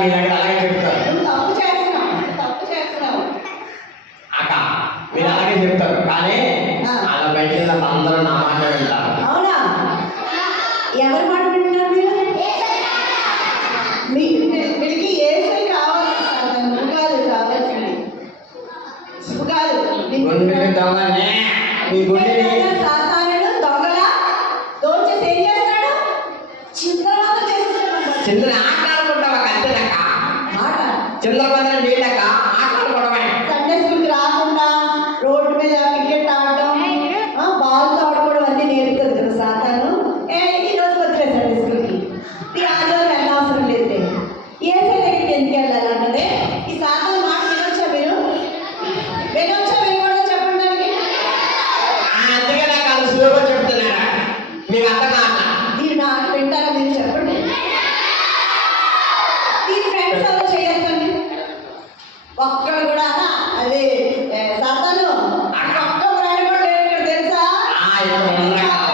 మీ దగ్గర అలాగే చెప్తారు. తప్పు చేస్తున్నావు అక్క మీరు అలాగే చెప్తారు, కానీ అలా బయట అందరూ నా మాట వింటారు. అవునా? ఎవరి మాట వింటున్నారు మీరు? వీడికి ఏసై కావాలి, నువ్వు కాదు కావాల్సింది. నువ్వు కాదు గుండెని దొంగనే మీ గుండెని సాతానుడు దొంగలా దోచేసి ఏం చేస్తాడు? చింతనతో చేస్తున్నాడు. చింతన ఆటలాడుకుంటావా? అంతేనక్క. చింతపందరం చేయలేక ఆటలాడుకోవడమే. సండే స్కూల్కి రాకుండా రోడ్డు మీద క్రికెట్ ఆడటం, బాల్తో ఆడుకోవడం అన్నీ నేర్పుతుంది కదా సాతాను. ఈరోజు వదిలేదు సండే స్కూల్కి, ఈ ఆదివారం వెళ్ళవసరం లేదు. ఏసై దగ్గరికి ఎందుకు వెళ్ళాలంటే ఈ సాతాను మాట వినొచ్చా మీరు? వినకూడదు చెప్పండి దానికి. అందుకే నాకు అంత సులువుగా చెప్తున్నారా? మీకు అర్థం కాదా? మీరు నాకు వింటారా? మీరు చెప్పండి. మీ ఫ్రెండ్స్ అలా చేయొద్దండి. ఒక్కడు కూడా అది సాతాను ఒక్క ఫ్రెండ్ కూడా లేరు ఇక్కడ తెలుసా?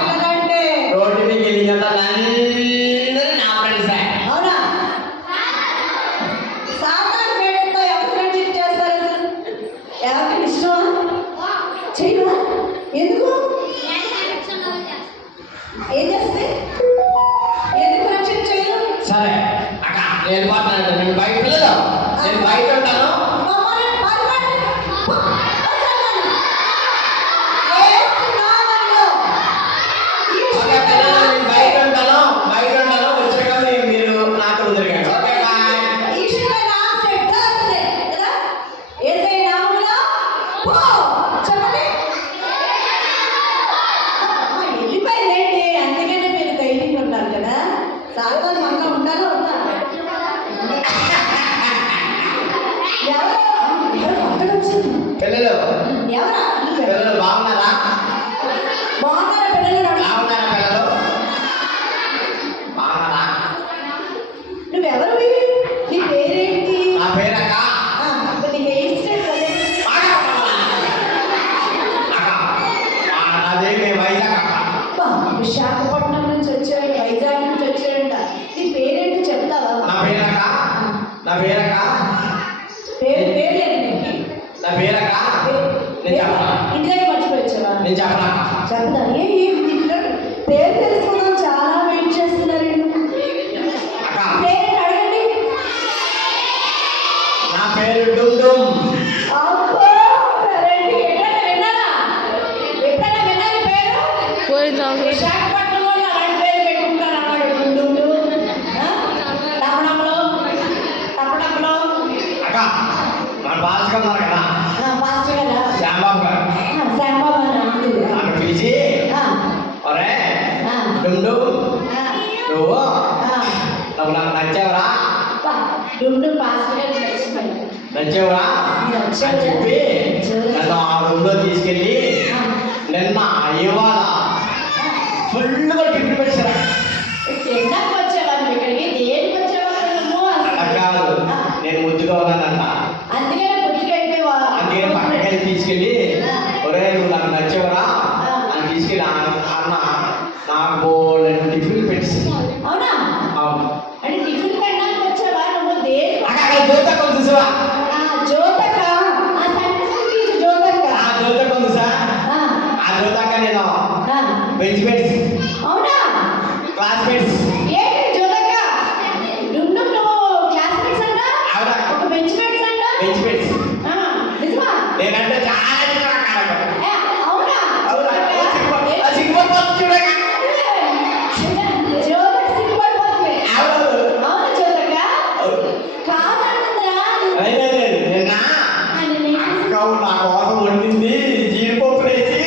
ఎందుకంటే రోడ్డు మీద వెళ్ళిన అందరూ నా ఫ్రెండ్సే. అవునా? సాతాను ఫ్రెండ్తో ఎవరు ఫ్రెండ్షిప్ చేస్తారు? ఎవరికి ఇష్టమా? చేయవా? ఎందుకు? ఏం చేస్తే ఎందుకు ఫ్రెండ్షిప్ చేయరు? సరే అక్క నేను పోతాను, నేను బయట పిల్లలు, నేను బయట ఉంటాను. ఓకే పిల్లలు, నేను బయట ఉంటాను, వచ్చాక మీరు నాతో వదిలిగాను. Okay bye. వెళ్ళిపోయిందేంటి? అందుకనే మీరు ధైర్యంగా ఉంటారు కదా. సాగతాను మనగా ఉండాలో ఉందా? పిల్లలు ఎవరా పిల్లలు బాగున్నారా? బాగున్నారా పిల్లలు? బాగున్నారా పిల్లలు? బాగున్నారా? నువ్వెవరు? నీ పేరేంటి? నా పేరక్క. నీకు ఇష్టం అదేమి వైజాగ్ అక్క. విశాఖపట్నం నుంచి వచ్చాడు, వైజాగ్ నుంచి వచ్చాడంట. నీ పేరేంటి చెప్తావా? నా పేరక్క. పేర్లేంటి? నా పేరక్క. నేను చెప్పనా? ఇంటి దగ్గర మర్చిపోయి వచ్చావా? నేను చెప్పనా? చెప్తాను. పేరు తెలుసుకుందాం, చాలా వెయిట్ చేస్తున్నారు. పేరు అడగండి. నా పేరు డుమ్ డుమ్. అబ్బో, రండి. ఎప్పుడైనా విన్నారా పేరు? విశాఖపట్నం వాళ్ళు అలాంటి పేరు పెట్టుకుంటారు అన్నాడు. గుండు టపడపలో అక్క మన భాస్కర్ ఉన్నారు కదా, పాస్టర్ గారా? శ్యాంబాబు గారు, శ్యాంబాబు అని నన్ను పిలిచి ఒరే డుమ్ డుమ్ నువ్వు నాకు నచ్చావురా, డుండు పాస్టర్ గారు నచ్చిపోయాడు. నచ్చావురా అని చెప్పి నన్ను ఆ రూమ్లో తీసుకెళ్ళి నిన్న ఇవాళ ఫుల్గా టిఫిన్ పెట్టారా. ఎండకు వచ్చేవాళ్ళు ఇక్కడికి, దేనికి వచ్చేవాళ్ళు? అలా కాదు, నేను ముద్దుగా ఉన్నానంట. అందుకనే ముద్దుగా అయిపోయేవా? అందుకని పక్కకెళ్ళి తీసుకెళ్ళి ఒరే నువ్వు నాకు నచ్చావురా అని తీసుకెళ్ళి అన్న నాకు బోలెడు టిఫిన్ పెట్టింది. అవునా? అవును. అంటే టిఫిన్ పెట్టడానికి వచ్చావా నువ్వు? దేనికి? అక్కడ జ్యోత కొంత చూసా, జ్యోతక జ్యోతక ఆ జ్యోత కొంత సార్, ఆ జ్యోతక నేను బెంచ్ మేట్స్, అవునా? క్లాస్మేట్స్. ఏంటి జ్యోతక? డుండు నువ్వు క్లాస్మేట్స్ అంట, అవునా? ఒక బెంచ్ మేట్స్ అంట. బెంచ్ మేట్స్ నిజమా? నేనంటే చాలా ఇష్టం అక్కడ. అవునా? సిగ్గుపడిపోతుంది చూడగా. జ్యోతక సిగ్గుపడిపోతుంది. అవును. అవును జ్యోతక కాదంటుందా? నిన్న అక్క నా కోసం వండింది జీడిపప్పు వేసి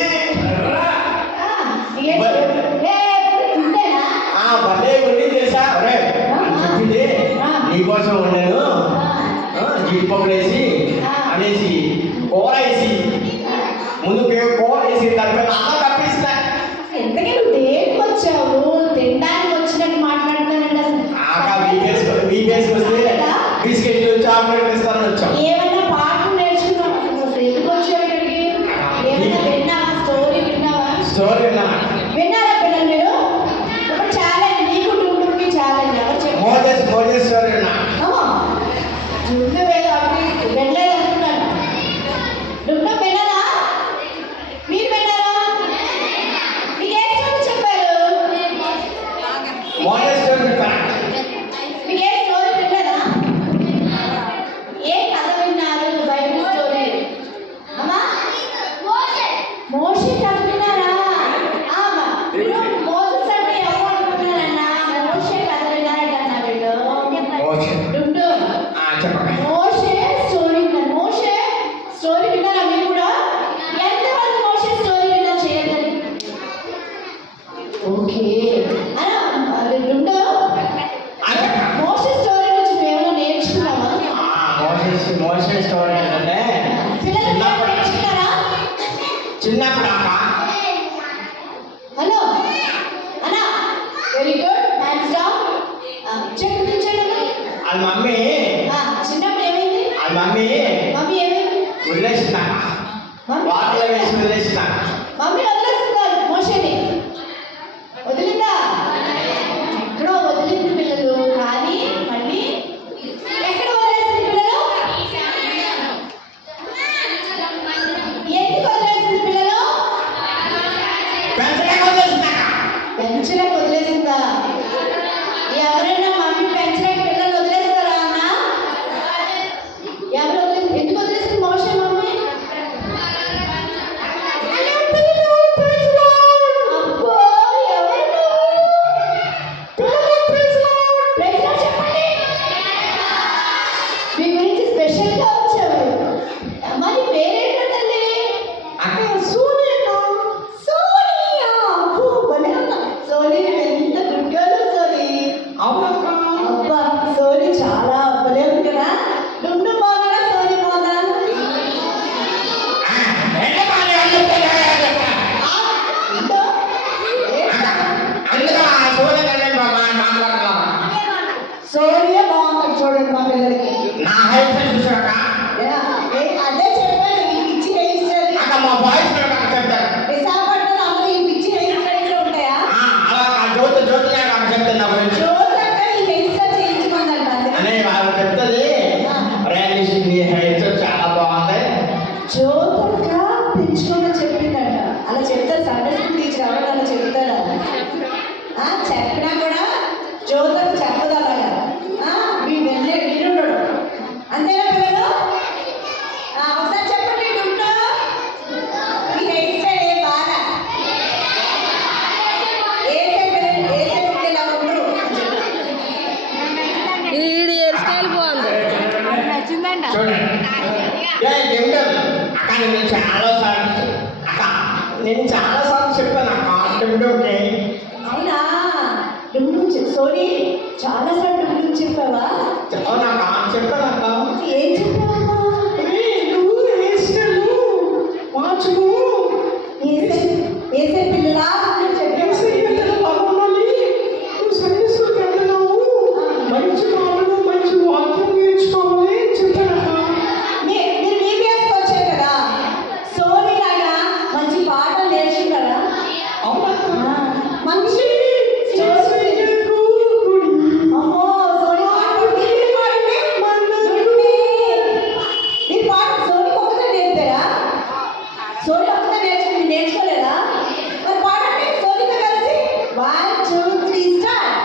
భలే వండింది తెలుసా. ఒరే చెప్పింది నీకోసం వండాను జీడిపప్పు వేసి అనేసి కూర వేసి ముందు కూర వేసి దానిపైన అన్నం తప్పిస్తా. ఎంతకీ నువ్వు దేనికి వచ్చావు? తినడానికి వచ్చినట్టు మాట్లాడుతున్నానండి అసలు. వీకేసి వస్తే బిస్కెట్లు చాక్లెట్లు ఇస్తానని వచ్చాం. ఏమన్నా పాటలు నేర్చుకున్నావు? అసలు ఎందుకు వచ్చావు ఇక్కడికి? ఏమన్నా విన్నావా? స్టోరీ విన్నావా? స్టోరీ విన్నారా పిల్లలు మీరు? ఇప్పుడు ఛాలెంజ్, నీకు డుండుకి ఛాలెంజ్. ఎవరు చెప్పారు? మోజెస్ స్టోరీ అవునా? మోషన్ స్టోరీ ఏంటంటే పిల్లలు చిన్నప్పుడు నేర్చుకున్నారా? చిన్నప్పుడు అక్క హలో అన్నా, వెరీ గుడ్, హ్యాండ్స్ డౌన్. చూపించండి. వాళ్ళ మమ్మీ చిన్నప్పుడు ఏమైంది? వాళ్ళ మమ్మీ మమ్మీ ఏమైంది? వదిలేసిన మమ్మీ వాటర్లో వేసి వదిలేసిన మమ్మీ వదిలేస్తుందా? మోషని వదిలిందా? ఎక్కడో వదిలింది పిల్లలు, కానీ మళ్ళీ ఎక్కడ వదిలేసింది పిల్లలు? ఎందుకు వదిలేసింది పిల్లలు? పెంచలేక వదిలేసిన పెంచలేక వదిలేసిందా? ఎవరైనా మమ్మీ పెంచలేక పిల్లలు వదిలేస్తారా అన్న? ఎవరు వదిలేసి ఎందుకు వదిలేసింది మోషన్ మమ్మీ? అబ్బో, ఎవరు? ప్రైజ్ లార్డ్ చెప్పండి. మీ గురించి స్పెషల్గా వచ్చారు. మరి పేరేంటో తల్లి? అక్క సూర్య సోనియా. అబ్బో, భలే ఉన్నా. సోని, నువ్వు ఎంత గుడ్ గర్ల్ సోని. అవునక్క అబ్బా, సోని చాలా భలే ఉంది కదా. నువ్వు బాగున్నా, సోని బాగున్నా? ఇందో? సోనియా బాగుంటుంది చూడండి మా పిల్లలకి. నా హైట్ చూసాక అదే చెప్పాను, ఈ పిచ్చి హెయిర్ స్టైల్. అక్క మా బాయ్స్ చెప్తారు విశాఖపట్నంలో అందరూ ఈ పిచ్చి హెయిర్ స్టైల్స్ ఉంటాయా? అలా జ్యోతి జ్యోతి చెప్తాను నా గురించి జోతంగా ఈ హెయిర్ స్టైల్ చేయించుకుందంట. అని వాళ్ళు చెప్తుంది నీ హైట్ చాలా బాగుంది జోతంగా పెంచుకోమని చెప్పిందంట. అలా చెప్తారు సండే స్కూల్ టీచర్, ఎవరు అలా చెప్తారా? చెప్పినా కూడా జ్యోతకు చెప్పదు అలాగా. మీ వెళ్ళే వినుడు అంతేనా పిల్లలు? ఒకసారి చెప్పండి, గుంటూ మీ హెయిర్ స్టైల్ ఏం బాగా ఈడి హెయిర్ స్టైల్ బాగుంది. చూడండి అక్క నేను చాలా సార్లు అక్క నేను చాలా సార్లు చెప్పాను అక్క టెంపుల్కి అవునా? డుమ్ము సోని చాలా సార్లు డుమ్ము చెప్పావా? అవునక్క చెప్పాను అక్క ఏం చెప్పావమ్మా? నువ్వు వేస్తాను మార్చుకు ఏసే పిల్లలా మంచి మాటలు మంచి వాక్యం నేర్చుకోవాలి చెప్పానక్క మీరు మీబిఎస్కి వచ్చారు కదా, సోని లాగా మంచి పాటలు నేర్చుకున్నారా? మంచి అమ్మో, సోని పాట మీరు పాట సోని ఒక్కటే నేర్పారా? సోని ఒక్కటే నేర్చుకోలేదా? మరి పాడండి సోనితో కలిసి. 1 2 3 స్టార్ట్.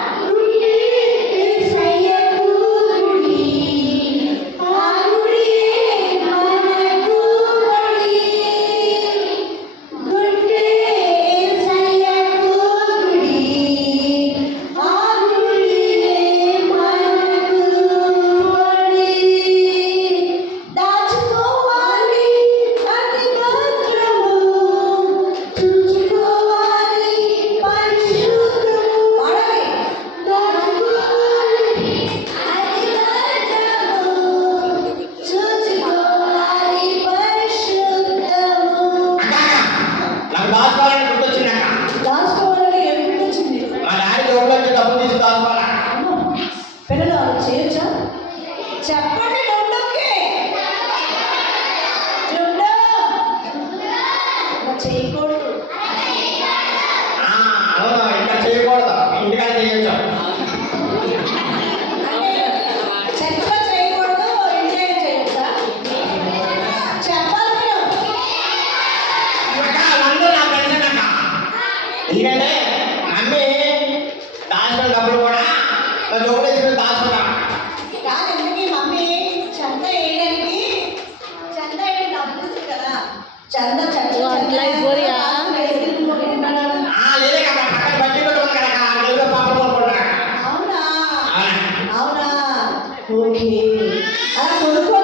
నాకు దాచుకోవాలని గుర్తొచ్చిందక్క దాచుకోవాలని ఎందుకు వచ్చింది? మా డాడీ జోబులోంచి డబ్బులు తీసి దాచుకోవాలా పిల్లలు అలా చేయొచ్చా? చెప్పండి. డొండోకి డొండో అలా చేయకూడదు. అవును ఇంకా చేయకూడదు ఇంటికాడ చేయొచ్చు చర్చలో చేయకూడదు, ఇంట్లో చేయొచ్చా? చెప్పాలి మీరు. అక్క అందరూ నా ఫ్రెండ్స్ అక్క ఎందుకంటే మమ్మీ దాచుకున్న డబ్బులు కూడా నా జోబులో తీసుకుని దాచుకుంటాను కాదు, ఎందుకు మమ్మీ చంద వేయడానికి డబ్బులు ఇస్తుంది కదా. చంద ఓ, అట్లా అయిపోయా? లేదే కదా పక్కన బట్టి కూడా ఉంది కదా అక్క పాప కొనుక్కుంటా అవునా? అవునా అవునా? ఓకే, అలా కొనుక్కో